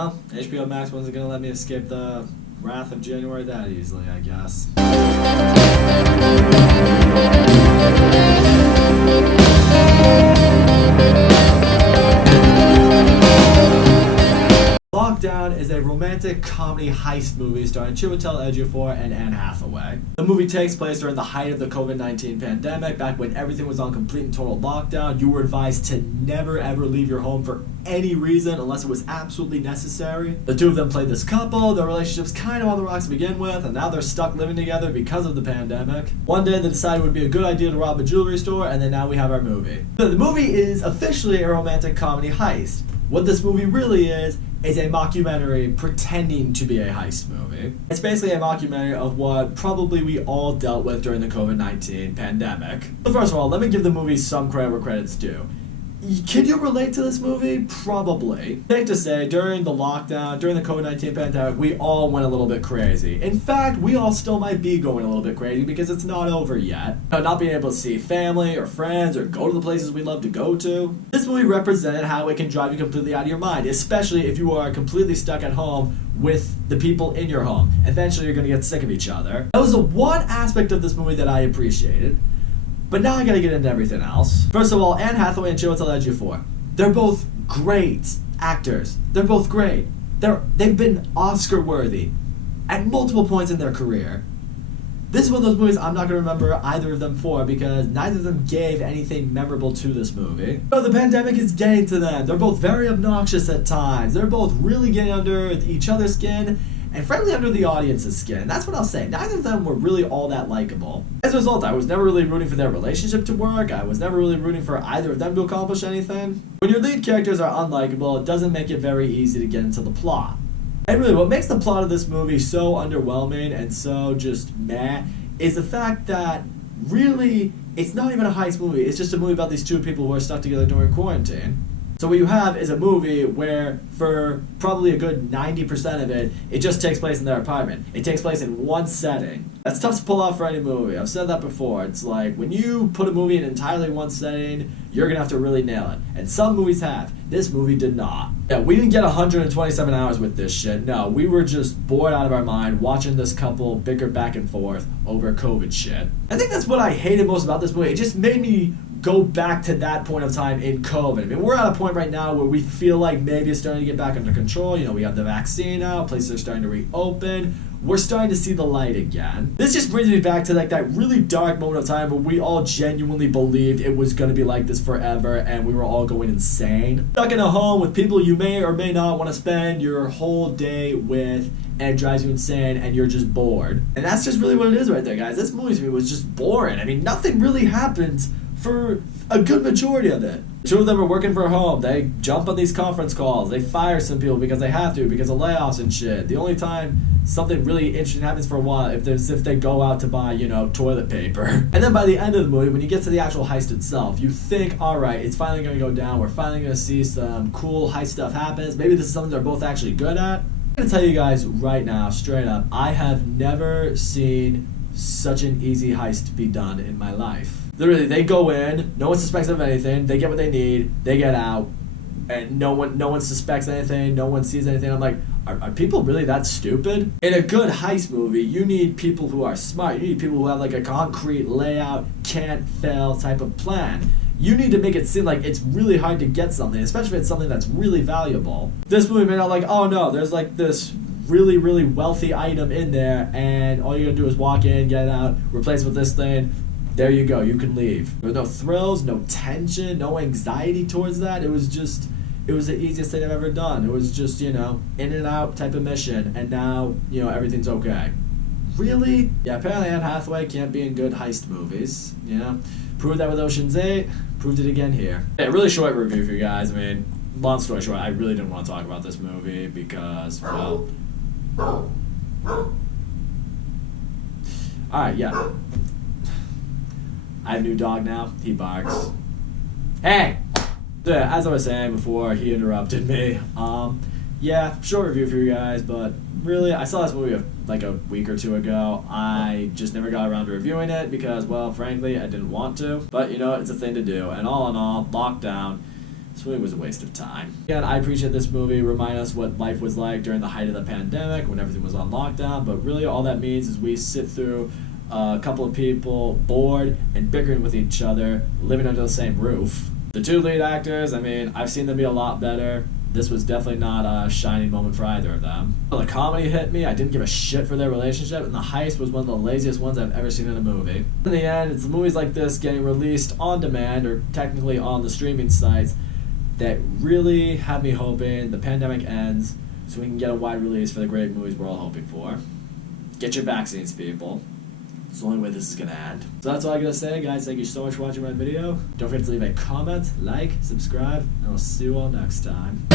Well, HBO Max wasn't gonna let me escape the wrath of January that easily, I guess. Lockdown is a romantic comedy heist movie starring Chiwetel Ejiofor and Anne Hathaway. The movie takes place during the height of the COVID-19 pandemic, back when everything was on complete and total lockdown. You were advised to never ever leave your home for any reason unless it was absolutely necessary. The two of them played this couple, their relationship's kind of on the rocks to begin with, and now they're stuck living together because of the pandemic. One day they decided it would be a good idea to rob a jewelry store, and then now we have our movie. The movie is officially a romantic comedy heist. What this movie really is a mockumentary pretending to be a heist movie. It's basically a mockumentary of what probably we all dealt with during the COVID-19 pandemic. So first of all, let me give the movie some credit where credit's due. Can you relate to this movie? Probably. Safe to say, during the lockdown, during the COVID-19 pandemic, we all went a little bit crazy. In fact, we all still might be going a little bit crazy because it's not over yet. Not being able to see family or friends or go to the places we love to go to. This movie represented how it can drive you completely out of your mind, especially if you are completely stuck at home with the people in your home. Eventually, you're going to get sick of each other. That was the one aspect of this movie that I appreciated. But now I gotta get into everything else. First of all, Anne Hathaway and Chiwetel Ejiofor. They're both great actors. They're both great. They've been Oscar worthy at multiple points in their career. This is one of those movies I'm not gonna remember either of them for because neither of them gave anything memorable to this movie. But the pandemic is getting to them. They're both very obnoxious at times. They're both really getting under each other's skin and frankly under the audience's skin. That's what I'll say. Neither of them were really all that likable. As a result, I was never really rooting for their relationship to work. I was never really rooting for either of them to accomplish anything. When your lead characters are unlikable, it doesn't make it very easy to get into the plot. And really, what makes the plot of this movie so underwhelming and so just meh is the fact that really, it's not even a heist movie. It's just a movie about these two people who are stuck together during quarantine. So what you have is a movie where, for probably a good 90% of it, it just takes place in their apartment. It takes place in one setting. That's tough to pull off for any movie. I've said that before. It's like, when you put a movie in entirely one setting, you're gonna have to really nail it. And some movies have. This movie did not. Yeah, we didn't get 127 hours with this shit. No, we were just bored out of our mind watching this couple bicker back and forth over COVID shit. I think that's what I hated most about this movie. It just made me go back to that point of time in COVID. I mean, we're at a point right now where we feel like maybe it's starting to get back under control. You know, we have the vaccine out, places are starting to reopen. We're starting to see the light again. This just brings me back to like that really dark moment of time where we all genuinely believed it was gonna be like this forever and we were all going insane. Stuck in a home with people you may or may not want to spend your whole day with, and it drives you insane and you're just bored. And that's just really what it is right there, guys. This movie to me was just boring. I mean, nothing really happens for a good majority of it. The two of them are working from home. They jump on these conference calls. They fire some people because they have to, because of layoffs and shit. The only time something really interesting happens for a while if they go out to buy, toilet paper. And then by the end of the movie, when you get to the actual heist itself, you think, alright, it's finally going to go down. We're finally going to see some cool heist stuff happens. Maybe this is something they're both actually good at. I'm going to tell you guys right now, straight up, I have never seen such an easy heist be done in my life. Literally, they go in, no one suspects of anything, they get what they need, they get out, and no one suspects anything, no one sees anything. I'm like, are people really that stupid? In a good heist movie, you need people who are smart. You need people who have like a concrete layout, can't fail type of plan. You need to make it seem like it's really hard to get something, especially if it's something that's really valuable. This movie made out like, oh no, there's like this really, really wealthy item in there, and all you gotta do is walk in, get it out, replace it with this thing. There you go, you can leave. There were no thrills, no tension, no anxiety towards that. It was the easiest thing I've ever done. It was just, in and out type of mission, and now, everything's okay. Really? Yeah, apparently Anne Hathaway can't be in good heist movies, Proved that with Ocean's 8, proved it again here. Yeah, really short review for you guys. I mean, long story short, I really didn't want to talk about this movie because, well... Alright, yeah. I have a new dog now. He barks. Hey! Yeah, as I was saying before, he interrupted me. Yeah, short review for you guys, but really, I saw this movie like a week or two ago. I just never got around to reviewing it because, well, frankly, I didn't want to. But, it's a thing to do. And all in all, lockdown This movie was a waste of time. Again, I appreciate this movie remind us what life was like during the height of the pandemic when everything was on lockdown, but really all that means is we sit through a couple of people bored and bickering with each other, living under the same roof. The two lead actors, I mean, I've seen them be a lot better. This was definitely not a shining moment for either of them. The comedy hit me. I didn't give a shit for their relationship, and the heist was one of the laziest ones I've ever seen in a movie. In the end, it's movies like this getting released on demand, or technically on the streaming sites, that really have me hoping the pandemic ends so we can get a wide release for the great movies we're all hoping for. Get your vaccines, people. It's the only way this is going to end. So that's all I got to say, guys. Thank you so much for watching my video. Don't forget to leave a comment, like, subscribe, and I'll see you all next time.